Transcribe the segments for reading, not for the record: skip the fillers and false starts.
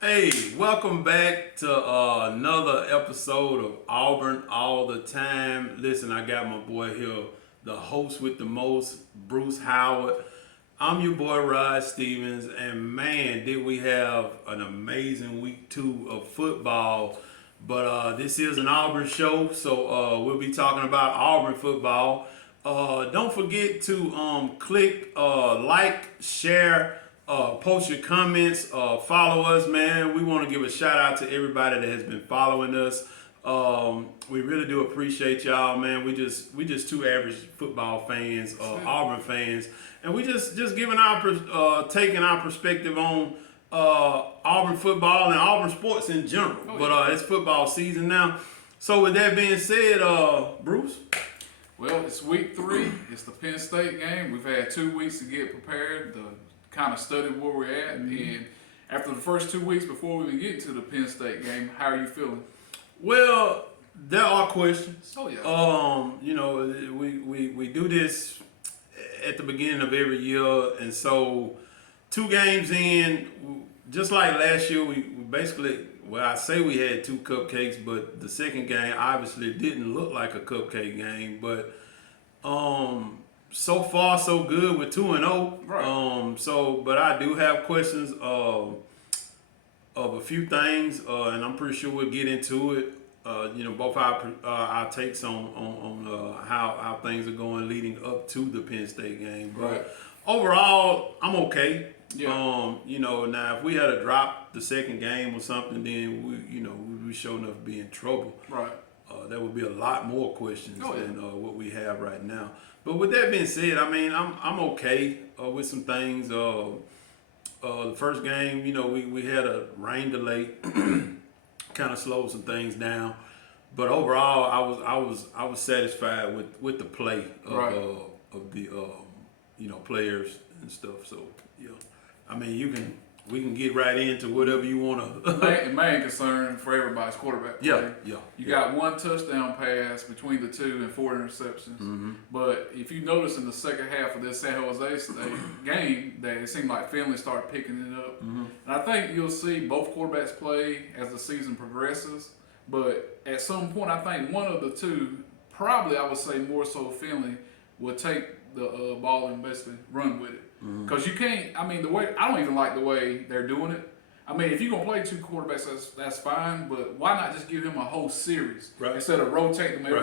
Hey, welcome back to another episode of Auburn All the Time. Listen, I got my boy here, the host with the most, Bruce Howard. I'm your boy Rod Stevens, and man, did we have an amazing week 2 of football. But this is an Auburn show, so we'll be talking about Auburn football. Don't forget to click like, share, post your comments, follow us, man. We want to give a shout out to everybody that has been following us. We really do appreciate y'all, man. We just two average football fans, Auburn fans, and we just giving our taking our perspective on Auburn football and Auburn sports in general. But it's football season now. So with that being said, Bruce. Well, it's week 3. It's the Penn State game. We've had 2 weeks to get prepared, to kind of study where we're at. And after the first 2 weeks before we even get to the Penn State game, how are you feeling? Well, there are questions. Oh, yeah. We do this at the beginning of every year, and so 2 games in, just like last year, we basically, well, I say we had 2 cupcakes, but the second game obviously didn't look like a cupcake game. But so far so good with 2-0. Right. But I do have questions of a few things, and I'm pretty sure we'll get into it. Both our takes on how things are going leading up to the Penn State game. But Right. overall, I'm okay. Yeah. Now if we had to drop the second game or something, then we sure enough be in trouble. Right. There would be a lot more questions Oh, yeah. than what we have right now. But with that being said, I mean, I'm okay with some things. The first game, we had a rain delay, kind of slowed some things down. But overall, I was satisfied with the play of Right. of the players and stuff. So yeah, I mean we can get right into whatever you want to. Main concern for everybody's quarterback play. You got 1 touchdown pass between the 2 and 4 interceptions. But if you notice in the second half of this San Jose State game, that it seemed like Finley started picking it up. And I think you'll see both quarterbacks play as the season progresses. But at some point, I think one of the two, probably I would say more so Finley, will take the ball and basically run with it. Because you can't, I mean, I don't even like the way they're doing it. I mean, if you're going to play 2 quarterbacks, that's fine, but why not just give him a whole series instead of rotating them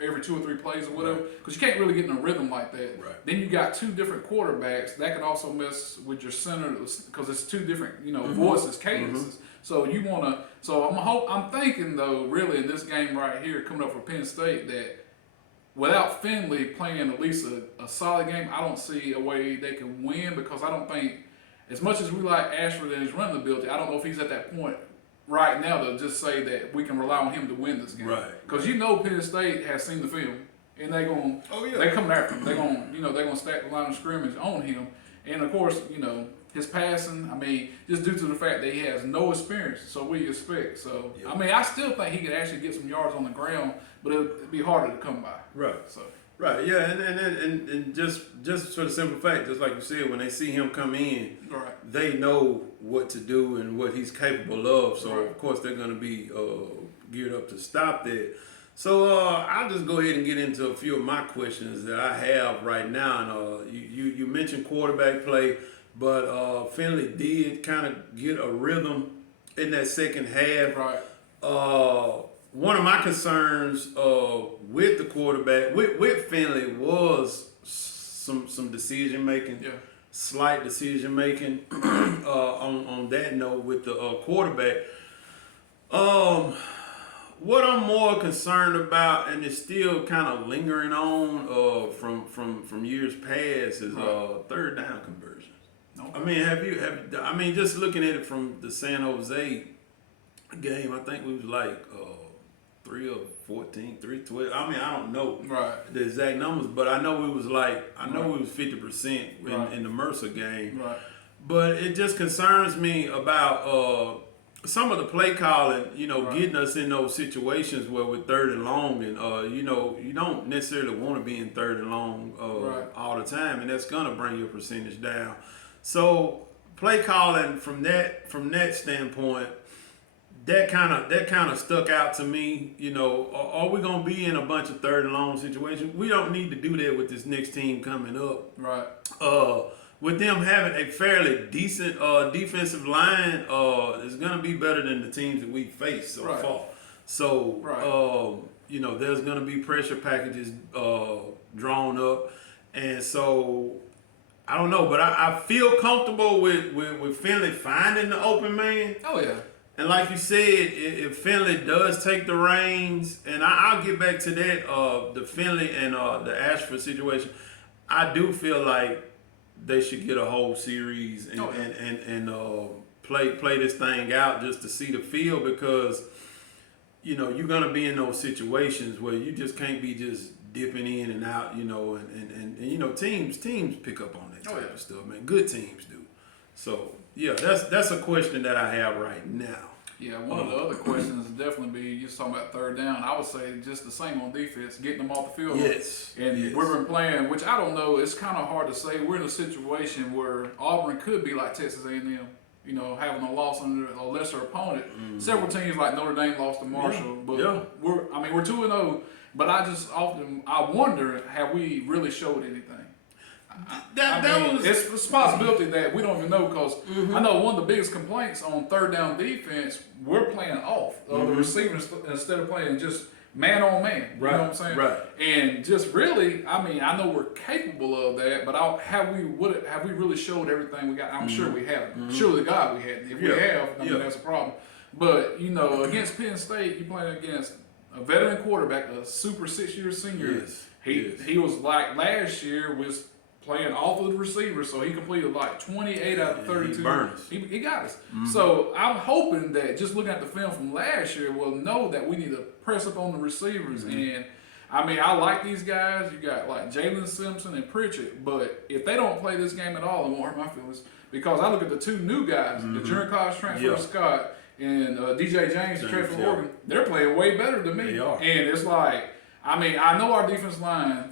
every 2 or 3 plays or whatever? Because you can't really get in a rhythm like that. Right. Then you got 2 different quarterbacks that can also mess with your center because it's 2 different voices, cadences. So you want to. So I'm thinking though, really in this game right here coming up for Penn State, that without Finley playing at least a solid game, I don't see a way they can win, because I don't think, as much as we like Ashford and his running ability, I don't know if he's at that point right now to just say that we can rely on him to win this game. Right. Because Penn State has seen the film, and they coming after him. They're gonna stack the line of scrimmage on him, and of course his passing. I mean, just due to the fact that he has no experience, so we expect. So I mean, I still think he could actually get some yards on the ground, but it'd be harder to come by. Right. So. Right, yeah, and just for the simple fact, just like you said, when they see him come in, they know what to do and what he's capable of. So of course they're going to be geared up to stop that. So I'll just go ahead and get into a few of my questions that I have right now. And you mentioned quarterback play, but Finley did kind of get a rhythm in that second half. Right. One of my concerns with the quarterback, with Finley, was some decision making, slight decision making on that note with the quarterback. What I'm more concerned about, and it's still kind of lingering on from years past, is third down conversions. Okay. I mean, just looking at it from the San Jose game, I think we was like 3 of 14, 3 of 12. I mean, I don't know the exact numbers, but I know we was we was 50% in the Mercer game. Right. But it just concerns me about some of the play calling, getting us in those situations where we're 3rd and long, and you don't necessarily want to be in 3rd and long all the time, and that's gonna bring your percentage down. So play calling from that standpoint, that kind of stuck out to me. You know, are we gonna be in a bunch of third and long situations? We don't need to do that with this next team coming up. Right. With them having a fairly decent defensive line, is gonna be better than the teams that we faced so far. So, you know, there's gonna be pressure packages drawn up, and so I don't know, but I feel comfortable with Finley finding the open man. Oh yeah. And like you said, if Finley does take the reins, and I'll get back to that, the Finley and the Ashford situation, I do feel like they should get a whole series and play this thing out just to see the feel, because you know you're gonna be in those situations where you just can't be just dipping in and out, you know, and you know teams pick up on that type of stuff, man. Good teams do. So yeah, that's a question that I have right now. Yeah, one of the other questions would definitely be, you're talking about third down. I would say just the same on defense, getting them off the field. Yes. And we've been playing, which I don't know, it's kind of hard to say. We're in a situation where Auburn could be like Texas A&M, you know, having a loss under a lesser opponent. Mm-hmm. Several teams like Notre Dame lost to Marshall, but we're 2-0. But I wonder, have we really showed anything? It's a possibility that we don't even know, because I know one of the biggest complaints on third down defense, we're playing off the receivers instead of playing just man on man. You know what I'm saying? Right. And just really, I mean, I know we're capable of that, but have we really showed everything we got? I'm sure we haven't. Surely God we hadn't. If we have, I mean that's a problem. But you know, against Penn State, you're playing against a veteran quarterback, a super 6-year senior. Yes. He was like last year was playing off of the receiver, so he completed like 28 out of 32. He got us. So I'm hoping that just looking at the film from last year, we'll know that we need to press up on the receivers. And I mean, I like these guys. You got like Jalen Simpson and Pritchett, but if they don't play this game at all, it won't hurt my feelings, because I look at the two new guys, the junior college transfer Scott and DJ James, the transfer from Oregon. They're playing way better than me. They are. And it's like, I mean, I know our defensive line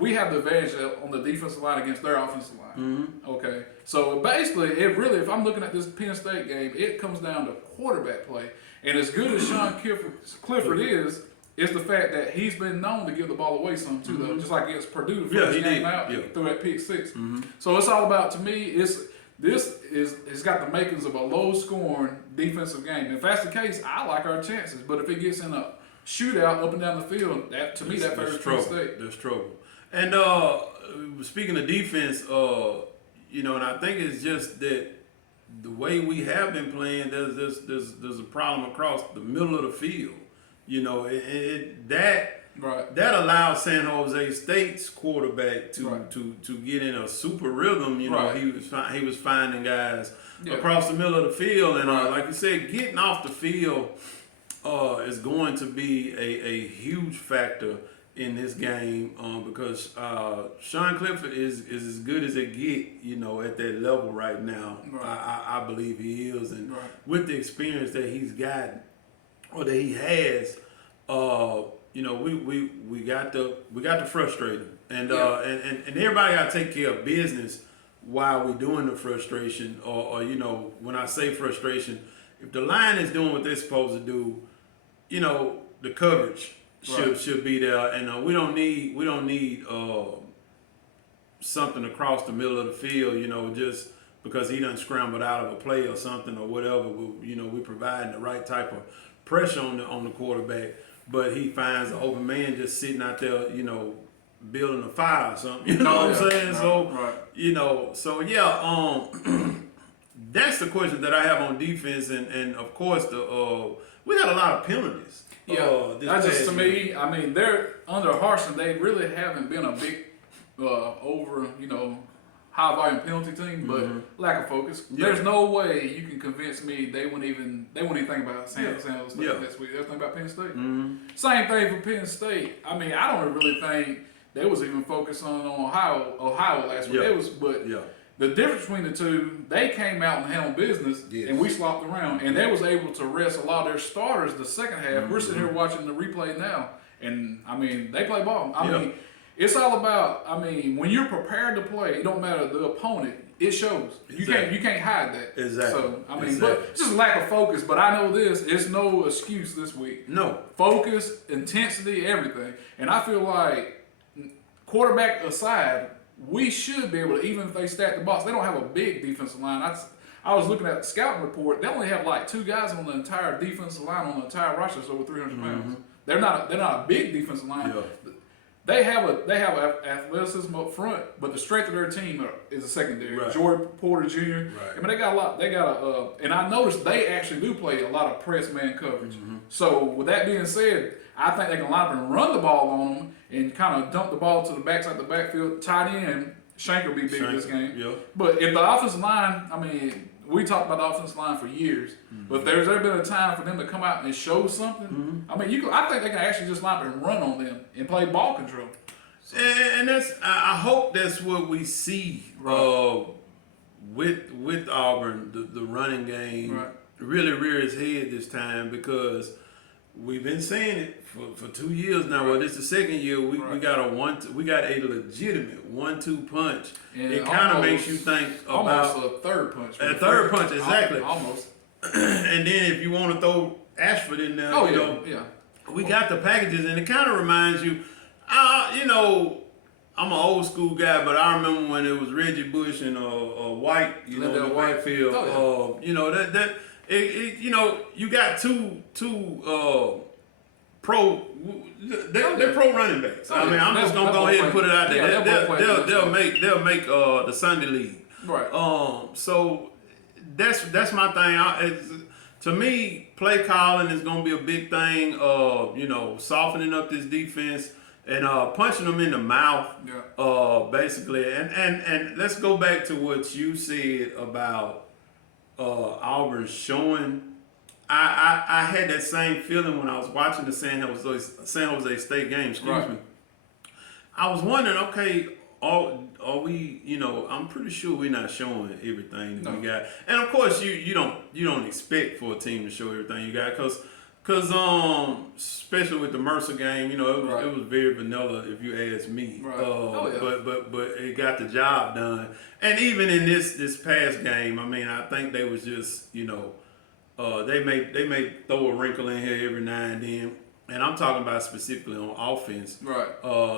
we have the advantage on the defensive line against their offensive line. Okay, so basically, if I'm looking at this Penn State game, it comes down to quarterback play. And as good as Sean Clifford is the fact that he's been known to give the ball away some too, though. Just like against Purdue, the first game out, through that pick six. So it's all about, to me, it's got the makings of a low-scoring defensive game. If that's the case, I like our chances. But if it gets in a shootout up and down the field, that to me that favors Penn State. There's trouble. And speaking of defense, you know, and I think it's just that the way we have been playing, there's a problem across the middle of the field. You know, that allows San Jose State's quarterback to get in a super rhythm. You know, he was finding guys across the middle of the field, and like you said, getting off the field is going to be a huge factor in this game, because Sean Clifford is as good as it get, you know, at that level right now. I believe he is, and with the experience that he's gotten or that he has, you know, we got to frustrate him, and everybody got to take care of business while we're doing the frustration, or you know, when I say frustration, if the line is doing what they're supposed to do, you know, the coverage should be there, and we don't need something across the middle of the field, you know, just because he done scrambled out of a play or something or whatever. We're providing the right type of pressure on the quarterback, but he finds an open man just sitting out there, you know, building a fire or something. You know what I'm saying? You know, that's the question that I have on defense, and of course we got a lot of penalties. That's just to me. I mean, they're under Harsin. They really haven't been a big over, you know, high volume penalty team, but lack of focus. There's no way you can convince me they wouldn't even think about San Jose State next week. They'll think about Penn State. Same thing for Penn State. I mean, I don't really think they was even focused on Ohio last week. The difference between the two, they came out and handled business, and we slopped around, and they was able to rest a lot of their starters the second half. We're sitting here watching the replay now, and I mean, they play ball. I mean, it's all about, I mean, when you're prepared to play, it don't matter the opponent. it shows. You can't hide that. Exactly. So I mean, but it's just lack of focus. But I know this. It's no excuse this week. No. Focus, intensity, everything. And I feel like quarterback aside, we should be able to, even if they stack the box, they don't have a big defensive line. I was looking at the scouting report. They only have like 2 guys on the entire defensive line on the entire roster that's over 300 pounds. They're not a big defensive line. Yeah. They have athleticism up front, but the strength of their team is a secondary. Right. Jordan Porter Jr. Right. I mean, they got a lot. And I noticed they actually do play a lot of press man coverage. So with that being said, I think they can line up and run the ball on them and kind of dump the ball to the backside of the backfield. Tight end, Shanker will be big in this game. Yeah. But if the offensive line, I mean, we talked about the offensive line for years, but if there's ever been a time for them to come out and show something, I mean, I think they can actually just line up and run on them and play ball control. So. And I hope that's what we see with Auburn, the running game really rear its head this time, because we've been saying it for 2 years now. Well, this is the second year we got a legitimate 1-2 punch. And it kind of makes you think about almost a third punch. A third punch, exactly. Almost. And then if you want to throw Ashford in there, we got the packages, and it kind of reminds you. I'm an old school guy, but I remember when it was Reggie Bush and White, in the backfield. You got two pro. They're pro running backs. I mean, I'm just gonna go ahead and put it out there. They'll make the Sunday league. Right. So that's my thing. To me, play calling is gonna be a big thing. Softening up this defense and punching them in the mouth. Yeah. Basically, and let's go back to what you said about Auburn showing. I had that same feeling when I was watching the San Jose State game. Excuse me. I was wondering, okay, are we? I'm pretty sure we're not showing everything that we got. And of course, you don't expect for a team to show everything you got, because especially with the Mercer game, it was very vanilla if you ask me. Right. But it got the job done. And even in this past game, I mean, I think they was just they may throw a wrinkle in here every now and then. And I'm talking about specifically on offense. Right.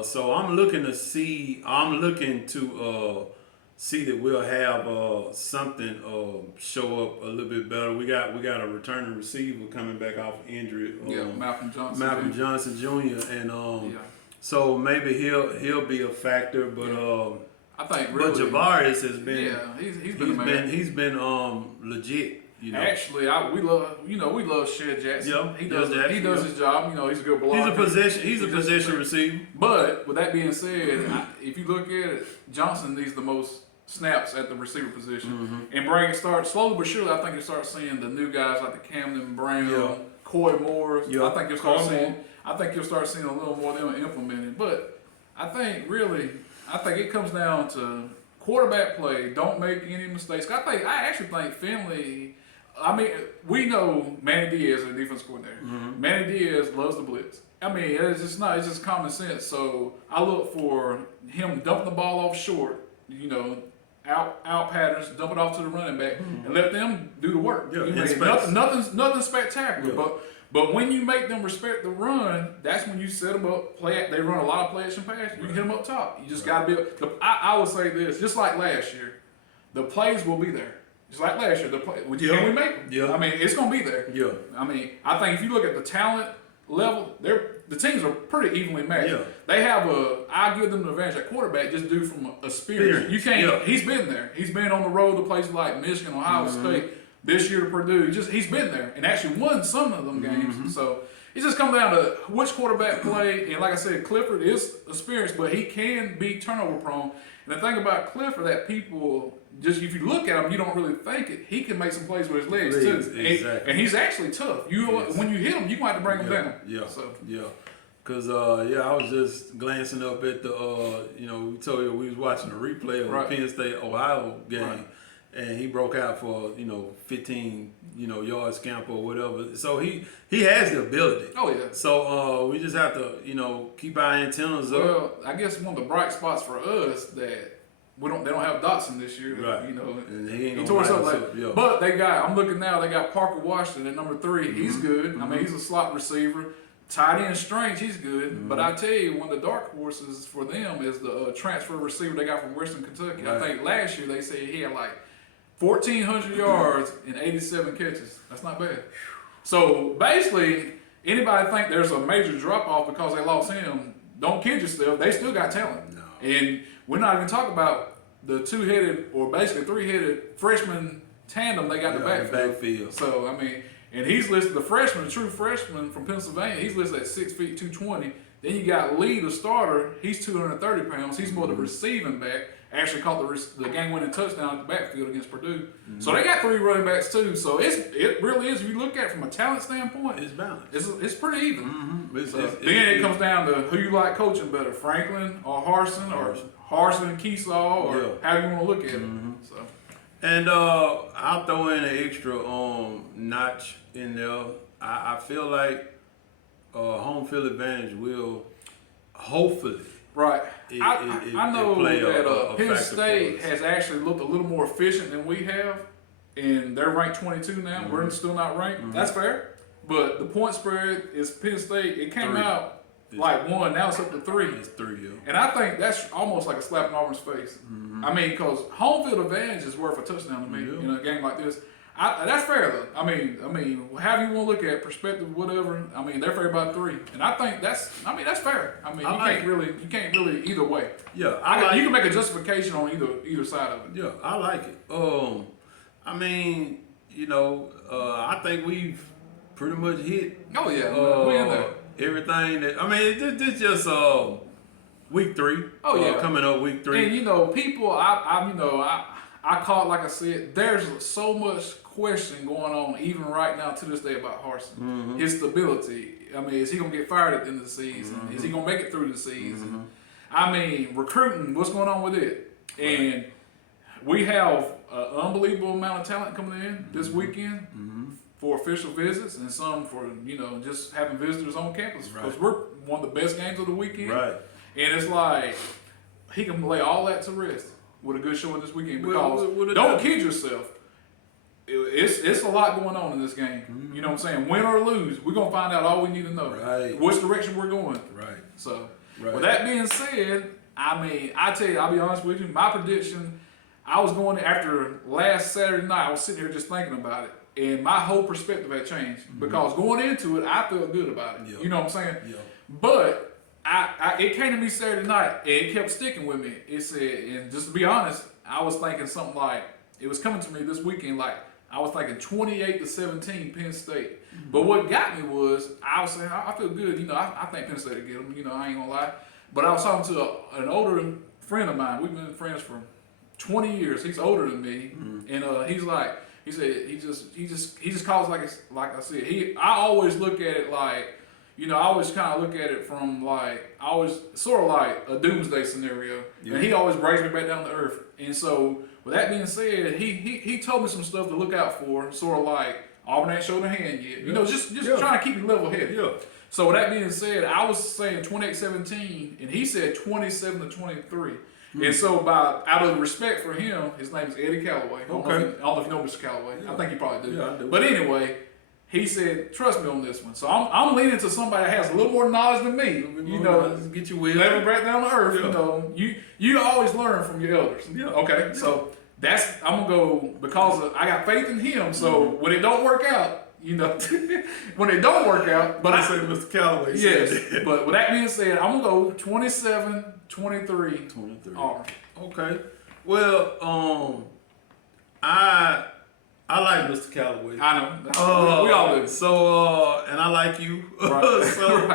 So I'm looking to see that we'll have something show up a little bit better. We got a returning receiver coming back off injury. Malcolm Johnson Jr. And so maybe he'll be a factor. But I think really, but Javaris has been he's been legit. Actually, we love Shed Jackson. Yeah, he does his job. He's a good blocker. He's a possession receiver. But with that being said, if you look at it, Johnson needs the most snaps at the receiver position. And Bragg starts slowly but surely. I think you start seeing the new guys like the Camden Brown, Coy Moore. I think you'll start seeing a little more of them implemented. But I think it comes down to quarterback play. Don't make any mistakes. I actually think Finley. I mean, we know Manny Diaz is a defense coordinator. Manny Diaz loves the blitz. I mean, it's just common sense. So I look for him dumping the ball off short, out patterns, dump it off to the running back, and let them do the work. Yeah, nothing spectacular. Yeah. But when you make them respect the run, that's when you set them up. They run a lot of play action pass. You can hit them up top. You just got to be. I would say this, just like last year, the plays will be there. Just like last year, can we make them? Yeah. I mean, it's going to be there. Yeah. I mean, I think if you look at the talent level, the teams are pretty evenly matched. Yeah. They have I give them the advantage at quarterback just due from experience. You can't. Yeah. He's been there. He's been on the road to places like Michigan, Ohio State. This year to Purdue, he's been there and actually won some of them games. So it just comes down to which quarterback play. And like I said, Clifford is experienced, but he can be turnover prone. And the thing about Clifford that people just, if you look at him, you don't really think it. He can make some plays with his legs too. Exactly. And he's actually tough. When you hit him, you might have to bring him down. Yeah. So. Yeah. Cause I was just glancing up at the we told you we was watching a replay of the Penn State Ohio game. Right. And he broke out for 15 yard scamper or whatever. So he has the ability. Oh yeah. So we just have to keep our antennas up. Well, I guess one of the bright spots for us that they don't have Dotson this year. Right. You know, and he tore something. But I'm looking now. They got Parker Washington at number 3. Mm-hmm. He's good. Mm-hmm. I mean, he's a slot receiver. Tight end Strange, he's good. Mm-hmm. But I tell you, one of the dark horses for them is the transfer receiver they got from Western Kentucky. Right. I think last year they said he had like 1,400 yards and 87 catches. That's not bad. So basically, anybody think there's a major drop off because they lost him, don't kid yourself. They still got talent. No. And we're not even talking about the 2-headed or basically 3-headed freshman tandem they got in the backfield. So, I mean, and he's listed, the true freshman from Pennsylvania, he's listed at 6 feet, 220. Then you got Lee, the starter. He's 230 pounds. He's more the receiving back. Actually caught the game-winning touchdown at the backfield against Purdue. Mm-hmm. So they got 3 running backs too. So it really is. If you look at it from a talent standpoint, it's balanced. It's pretty even. Mm-hmm. Then it comes down to who you like coaching better, Franklin or Harsin or Harsin and Keesaw or how you want to look at it. So. And I'll throw in an extra notch in there. I feel like home field advantage will hopefully. Right. I know that Penn State has actually looked a little more efficient than we have, and they're ranked 22 now. Mm-hmm. We're still not ranked. Mm-hmm. That's fair. But the point spread is Penn State. It came out like 1. Now it's up to 3. It's 3, yeah. And I think that's almost like a slap in Auburn's face. Mm-hmm. I mean, because home field advantage is worth a touchdown to me in a game like this. That's fair though. I mean, however you want to look at it, perspective, whatever. I mean, they're fair by 3, and I think that's fair. I mean, you can't really either way. Yeah, you can make a justification on either side of it. Yeah, I like it. I mean, I think we've pretty much hit. Oh yeah, we in there. Everything that this just week 3. Oh yeah, coming up week 3. And people, I caught, like I said, there's so much question going on even right now to this day about Harsin. Mm-hmm. His stability. I mean, is he going to get fired at the end of the season? Mm-hmm. Is he going to make it through the season? Mm-hmm. I mean, recruiting, what's going on with it? Right. And we have an unbelievable amount of talent coming in this weekend for official visits and some for, just having visitors on campus. Because we're one of the best games of the weekend. Right. And it's like, he can lay all that to rest with a good showing this weekend, because don't kid yourself. It's a lot going on in this game. Mm-hmm. You know what I'm saying? Win or lose, we're going to find out all we need to know. Right. Which direction we're going. Right. So, with that being said, I tell you, I'll be honest with you, my prediction, I was going after last Saturday night, I was sitting here just thinking about it, and my whole perspective had changed. Because going into it, I felt good about it. Yeah. You know what I'm saying? Yeah. But it came to me Saturday night, and it kept sticking with me. It said, and just to be honest, I was thinking something like, it was coming to me this weekend, like, I was thinking 28-17 Penn State. Mm-hmm. But what got me was, I was saying, I feel good. I think Penn State will get them. I ain't gonna lie. But I was talking to an older friend of mine. We've been friends for 20 years. He's older than me, and he's like, he said he just calls like I said. I always look at it like. I always kind of look at it from sort of like a doomsday scenario. Yeah. And he always brings me back down to earth. And so, with that being said, he told me some stuff to look out for, sort of like Auburn ain't showed a hand yet. Just trying to keep me level headed. Yeah. So, with that being said, I was saying 28-17, and he said 27-23. Mm. And so, out of respect for him, his name is Eddie Calloway. I don't know if you know Mr. Calloway. Yeah. I think you probably do. Yeah, I do. But anyway, he said, "Trust me on this one." So I'm leaning to somebody that has a little more knowledge than me. Get your will. Level back down to earth. Yeah. You always learn from your elders. Yeah. Okay. Yeah. So I'm gonna go because I got faith in him. So when it don't work out, when it don't work out, but I said Mr. Calloway. Yes. But with that being said, I'm gonna go 27-23. Auburn. Okay. Well, I like Mr. Calloway. I know. We all do. So, and I like you. Right. So,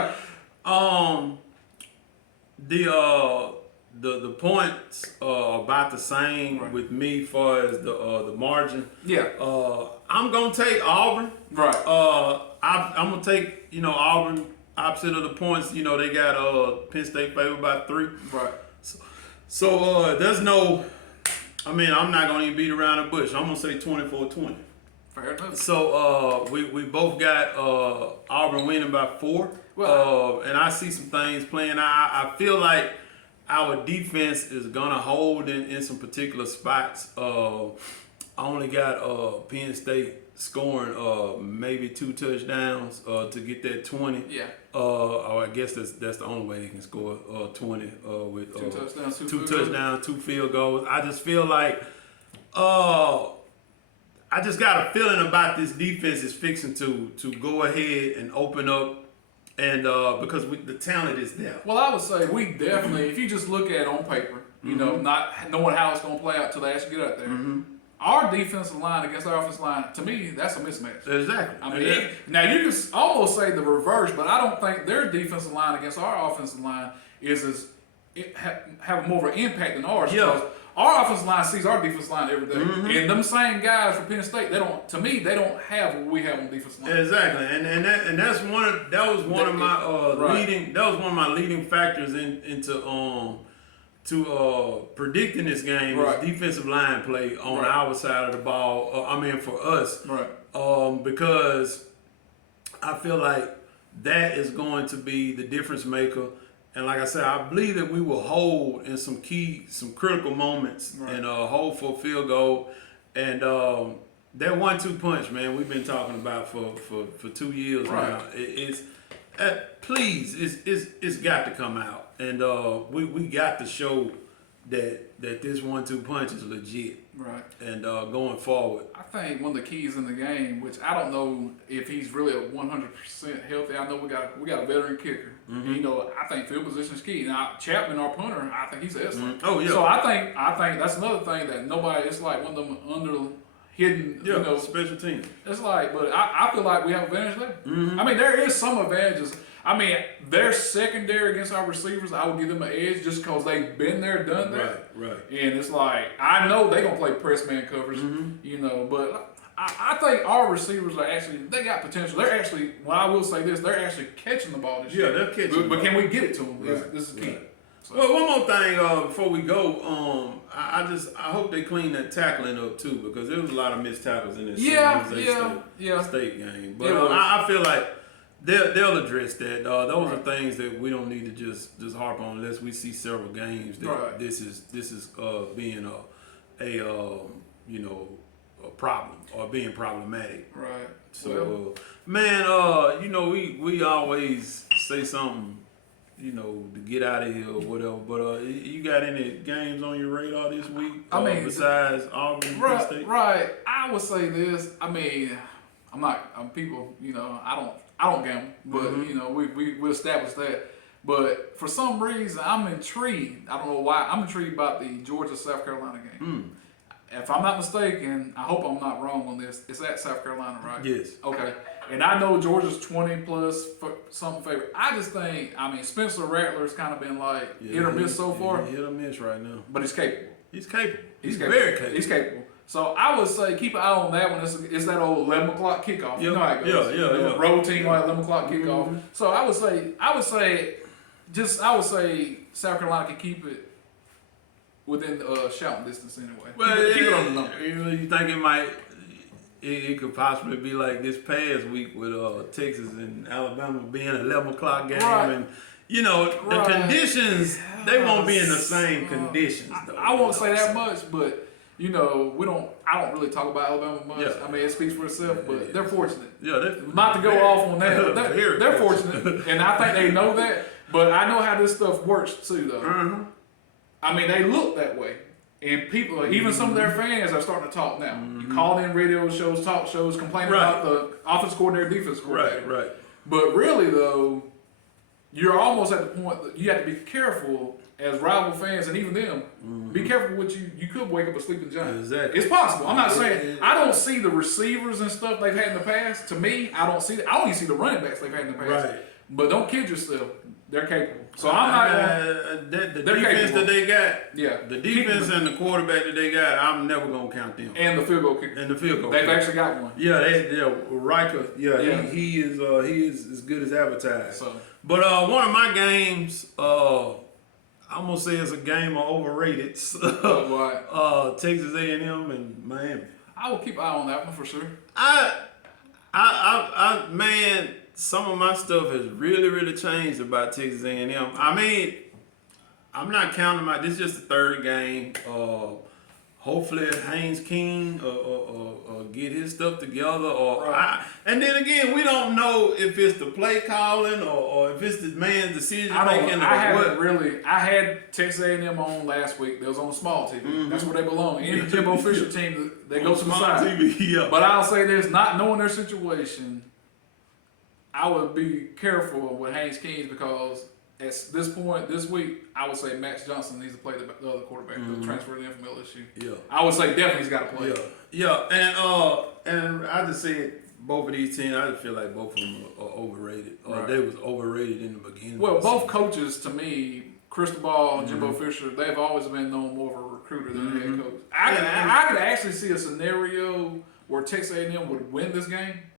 the points are about the same with me as far as the margin. Yeah. I'm gonna take Auburn. Right. I'm gonna take Auburn opposite of the points. They got Penn State favored by 3. Right. So there's no. I'm not going to even beat around the bush. I'm going to say 24-20. Fair enough. So we both got Auburn winning by 4. Well, and I see some things playing. I feel like our defense is gonna hold in some particular spots. I only got Penn State scoring maybe 2 touchdowns to get that 20. Yeah. Or I guess that's the only way they can score 20 with 2 touchdowns, 2 touchdowns, 2 field goals. I just feel like I just got a feeling about this defense is fixing to go ahead and open up, and because the talent is there. Well, I would say we definitely, if you just look at it on paper, you know, not knowing how it's going to play out until they actually get out there. Our defensive line against our offensive line, to me, that's a mismatch. Exactly. I mean, now you can almost say the reverse, but I don't think their defensive line against our offensive line have more of an impact than ours. Yeah. Our offensive line sees our defensive line every day, and them same guys from Penn State, they don't have what we have on defensive line. Exactly, and that was one of my leading factors into predicting this game is defensive line play on our side of the ball. For us, because I feel like that is going to be the difference maker. And like I said, I believe that we will hold in some critical moments and hold for a field goal. And that 1-2 punch, man, we've been talking about for 2 years now. It's got to come out, and we got to show that this 1-2 punch is legit. Right. And going forward, I think one of the keys in the game, which I don't know if he's really 100% healthy. I know we got a veteran kicker. And, you know, I think field position is key. Now Chapman, our punter, I think he's excellent. Oh yeah. So I think that's another thing that nobody. It's like one of them hidden. Yeah. You know, special team. It's like, but I feel like we have advantage there. I mean, there is some advantages. I mean, their secondary against our receivers, I would give them an edge just because they've been there, done that. Right. And it's like, I know they're going to play press man covers, you know, but I think our receivers they got potential. They're actually, well, I will say this, they're actually catching the ball this year. Yeah, they're catching But can we get it to them? This is key. So. Well, one more thing before we go, I hope they clean that tackling up too, because there was a lot of missed tackles in this state game. But I feel like they'll address that. Those are things that we don't need to just harp on unless we see several games that this is being a problem or being problematic. Right. So man, we always say something, you know, to get out of here or whatever. But you got any games on your radar this week? Besides Auburn and Penn State? Right. I would say this. I mean, I'm people. You know, I don't gamble, but you know, we established that. But for some reason, I'm intrigued. I don't know why. I'm intrigued about the Georgia-South Carolina game. If I'm not mistaken, I hope I'm not wrong on this. It's at South Carolina, right? Yes. Okay. And I know Georgia's 20 plus something favorite. I just think, Spencer Rattler's kind of been like hit or miss so far. Hit or miss right now. But he's capable. He's very capable. He's capable. So I would say keep an eye on that one. It's that old 11 o'clock kickoff. You know how it goes. Yeah. Road team on 11 o'clock kickoff. So I would say South Carolina can keep it within shouting distance anyway. Well, keep it on the number. You think it could possibly be like this past week with Texas and Alabama being an 11 o'clock game, and you know the conditions they won't be in the same conditions. Though, I won't say that much, but you know I don't really talk about Alabama much. Yeah. I mean, it speaks for itself, but they're fortunate. Yeah, not to go off on that. But they're fortunate, and I think they know that. But I know how this stuff works too, though. I mean, they look that way. And people, even some of their fans are starting to talk now. You call in radio shows, talk shows, complaining about the offense coordinator, defense coordinator. Right. But really, though, you're almost at the point that you have to be careful as rival fans, and even them, be careful what you could wake up a sleeping giant. Exactly. It's possible. I'm not saying, I don't see the receivers and stuff they've had in the past. To me, I don't see that. I don't even see the running backs they've had in the past. Right. But don't kid yourself. They're capable. So I'm not the defense capable. That they got, the defense and the quarterback that they got, I'm never gonna count them. And the field goal kicker. They've actually got one. Yeah, Riker. Yeah. He is as good as advertised. So, but one of my games, I'm gonna say it's a game of overrated. Texas A&M and Miami. I will keep an eye on that one for sure. Man, some of my stuff has really changed about Texas A&M. I mean, I'm not counting them out. This is just the third game. Hopefully Haynes King get his stuff together. And then again, we don't know if it's the play calling or if it's the man's decision making. I had Texas A&M on last week. They was on small TV. Mm-hmm. That's where they belong. In the Jimbo Fisher team, they go to the side. TV, yeah. But I'll say this: not knowing their situation, I would be careful with Haynes King because at this point this week, I would say Max Johnson needs to play the other quarterback, the transfer in from LSU. Yeah, I would say definitely he's got to play. Yeah, and I just said both of these teams. I just feel like both of them are overrated. They was overrated in the beginning. Well, both coaches to me, Cristobal and Jimbo Fisher, they've always been known more of a recruiter than a head coach. I could actually see a scenario where Texas A&M would win this game.